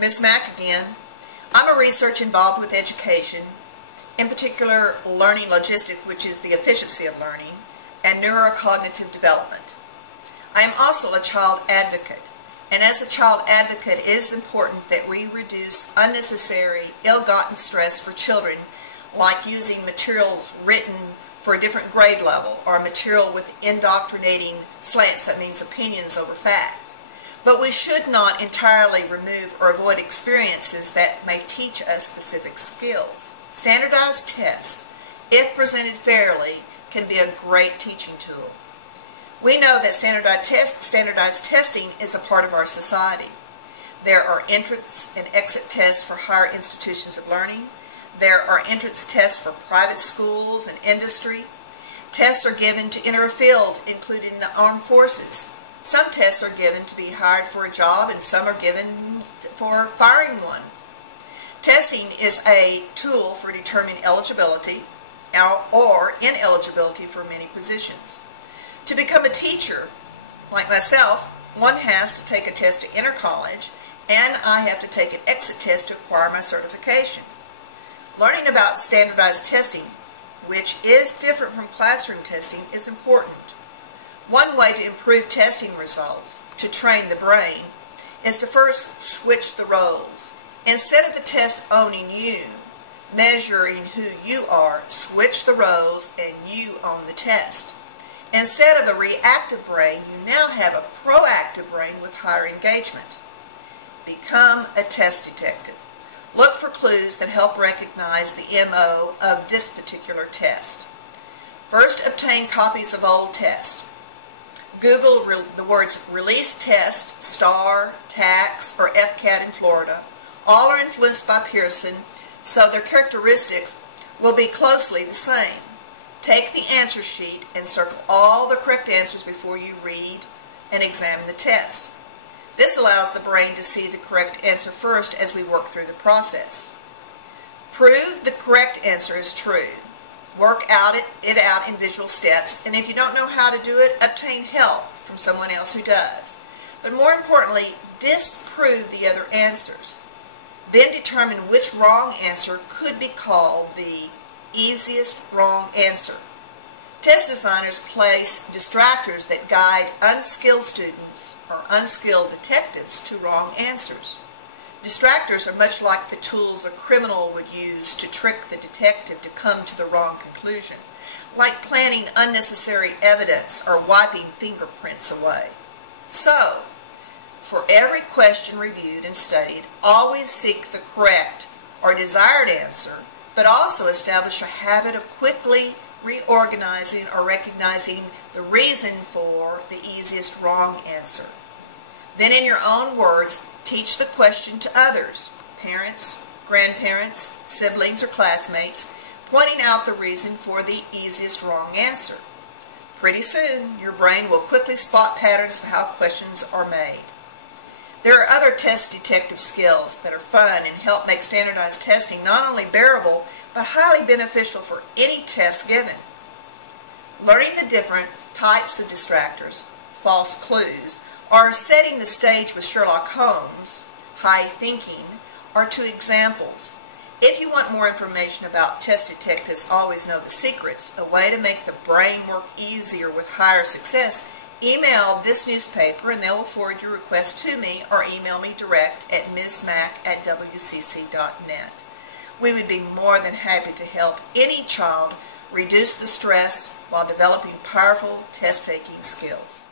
Ms. Mack again. I'm a researcher involved with education, in particular learning logistics, which is the efficiency of learning, and neurocognitive development. I am also a child advocate, and as a child advocate it is important that we reduce unnecessary, ill-gotten stress for children, like using materials written for a different grade level or material with indoctrinating slants, that means opinions over fact. But we should not entirely remove or avoid experiences that may teach us specific skills. Standardized tests, if presented fairly, can be a great teaching tool. We know that standardized testing is a part of our society. There are entrance and exit tests for higher institutions of learning. There are entrance tests for private schools and industry. Tests are given to enter a field, including the armed forces. Some tests are given to be hired for a job, and some are given for firing one. Testing is a tool for determining eligibility or ineligibility for many positions. To become a teacher, like myself, one has to take a test to enter college, and I have to take an exit test to acquire my certification. Learning about standardized testing, which is different from classroom testing, is important. One way to improve testing results, to train the brain, is to first switch the roles. Instead of the test owning you, measuring who you are, switch the roles and you own the test. Instead of a reactive brain, you now have a proactive brain with higher engagement. Become a test detective. Look for clues that help recognize the MO of this particular test. First, obtain copies of old tests. Google the words release test, STAAR, TAX, or FCAT in Florida. All are influenced by Pearson, so their characteristics will be closely the same. Take the answer sheet and circle all the correct answers before you read and examine the test. This allows the brain to see the correct answer first as we work through the process. Prove the correct answer is true. Work it out in visual steps, and if you don't know how to do it, obtain help from someone else who does. But more importantly, disprove the other answers. Then determine which wrong answer could be called the easiest wrong answer. Test designers place distractors that guide unskilled students or unskilled detectives to wrong answers. Distractors are much like the tools a criminal would use to trick the detective to come to the wrong conclusion, like planting unnecessary evidence or wiping fingerprints away. So, for every question reviewed and studied, always seek the correct or desired answer, but also establish a habit of quickly reorganizing or recognizing the reason for the easiest wrong answer. Then, in your own words, teach the question to others, parents, grandparents, siblings, or classmates, pointing out the reason for the easiest wrong answer. Pretty soon, your brain will quickly spot patterns of how questions are made. There are other test detective skills that are fun and help make standardized testing not only bearable, but highly beneficial for any test given. Learning the different types of distractors, false clues, or setting the stage with Sherlock Holmes, high thinking, are two examples. If you want more information about test detectives always know the secrets, a way to make the brain work easier with higher success, email this newspaper and they will forward your request to me, or email me direct at msmack@wcc.net. We would be more than happy to help any child reduce the stress while developing powerful test-taking skills.